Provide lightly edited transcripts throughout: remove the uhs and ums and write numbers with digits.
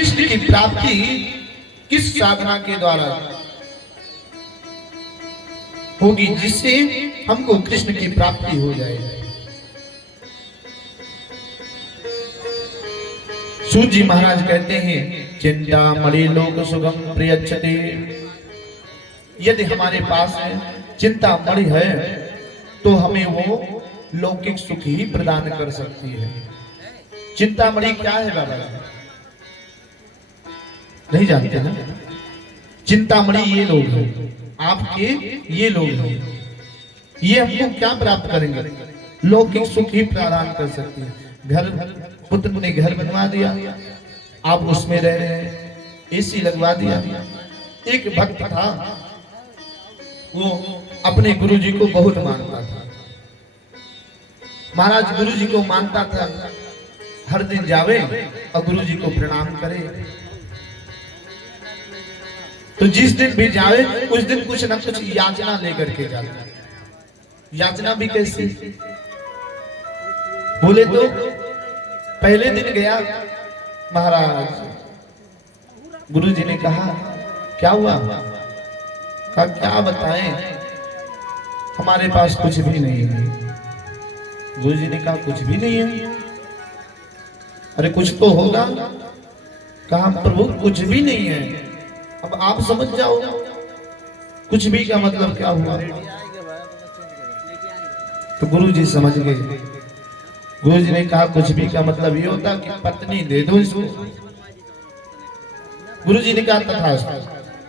कृष्ण की प्राप्ति किस साधना के द्वारा होगी जिससे हमको कृष्ण की प्राप्ति हो जाए। सूत जी महाराज कहते हैं चिंता मणि लोक सुगम प्रियच्छते। यदि हमारे पास चिंता मणि है तो हमें वो लौकिक सुख ही प्रदान कर सकती है। चिंता मणि क्या है बाबा? नहीं जानते ना? चिंतामणि ये लोग हैं, आपके ये लोग हैं। ये हमको क्या प्राप्त करेंगे? लौकिक सुख ही प्रदान कर सकते हैं। घर पुत्र ने घर बनवा दिया, आप उसमें रह रहे हैं, एसी लगवा दिया। एक भक्त था, वो अपने गुरुजी को बहुत मानता था। महाराज गुरुजी को मानता था, हर दिन जावे और गुरुजी को प्रणाम करे। तो जिस दिन भी जावे उस दिन कुछ ना कुछ याचना लेकर के जाता। याचना भी कैसी? बोले तो पहले दिन गया महाराज, गुरुजी ने कहा क्या हुआ? कहा क्या बताएं, हमारे पास कुछ भी नहीं है। गुरुजी ने कहा कुछ भी नहीं है? अरे कुछ तो होगा। कहा प्रभु कुछ भी नहीं है। अब आप समझ जाओ कुछ भी का मतलब क्या हुआ। तो गुरुजी समझ गए। गुरुजी ने कहा कुछ भी का मतलब ये होता कि पत्नी दे दो इसको। गुरुजी ने कहा तथास्तु,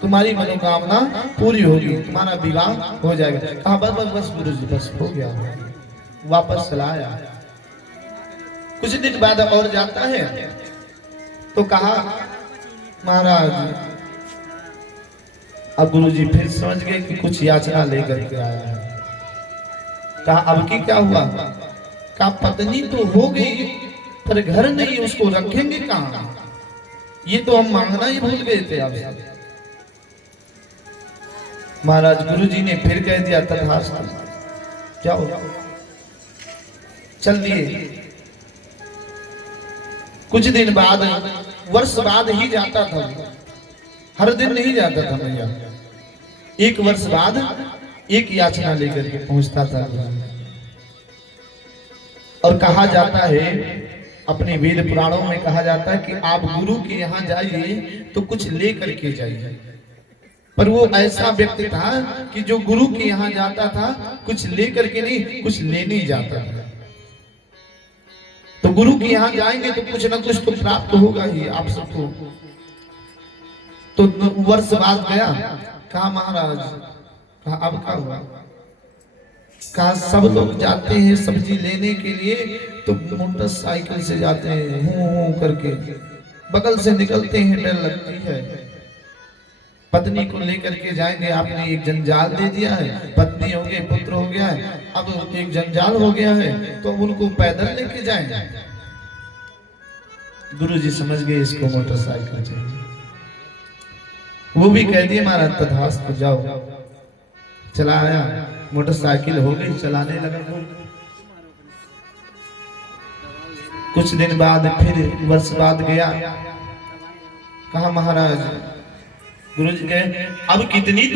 तुम्हारी मनोकामना पूरी होगी, तुम्हारा विवाह हो जाएगा। कहा बस बस बस गुरुजी बस हो गया। वापस चला आया। कुछ दिन बाद और जाता है तो कहा महाराज, अब गुरुजी फिर समझ गए कि कुछ याचना लेकर के आया है। कहा अब की क्या हुआ? कहा पत्नी तो हो गई पर घर नहीं, उसको रखेंगे कहां? ये तो हम मांगना ही भूल गए थे आपसे। महाराज गुरुजी ने फिर कह दिया तथास्तु, जाओ। चल दिए। कुछ दिन बाद, वर्ष बाद ही जाता था, हर दिन नहीं जाता था भैया। एक वर्ष बाद एक याचना लेकर के पहुंचता था। और कहा जाता है, अपने वेद पुराणों में कहा जाता है कि आप गुरु के यहाँ जाइए तो कुछ ले करके जाइए। पर वो ऐसा व्यक्ति था कि जो गुरु के यहाँ जाता था कुछ ले करके नहीं, कुछ लेने जाता था। तो गुरु के यहाँ जाएंगे तो कुछ ना कुछ तो प्राप्त होगा ही आप सबको। तो वर्ष बाद गया। कहा महाराज, कहा अब क्या हुआ? कहा सब लोग जाते हैं सब्जी लेने के लिए तो मोटरसाइकिल से जाते हैं, हूं करके बगल से निकलते हैं, डर लगती है। पत्नी को लेकर के जाएंगे, आपने एक जंजाल दे दिया है, पत्नी हो गई, पुत्र हो गया है, अब एक जंजाल हो गया है तो उनको पैदल लेके जाएंगे। गुरुजी समझ गए इसको मोटरसाइकिल चाहिए। वो भी कह दिए महाराज तथास्तु, जाओ। चला आया, मोटरसाइकिल हो गई, चलाने लगा। कुछ दिन बाद फिर वर्ष बाद गया। कहा महाराज, गुरुजी कहे अब कितनी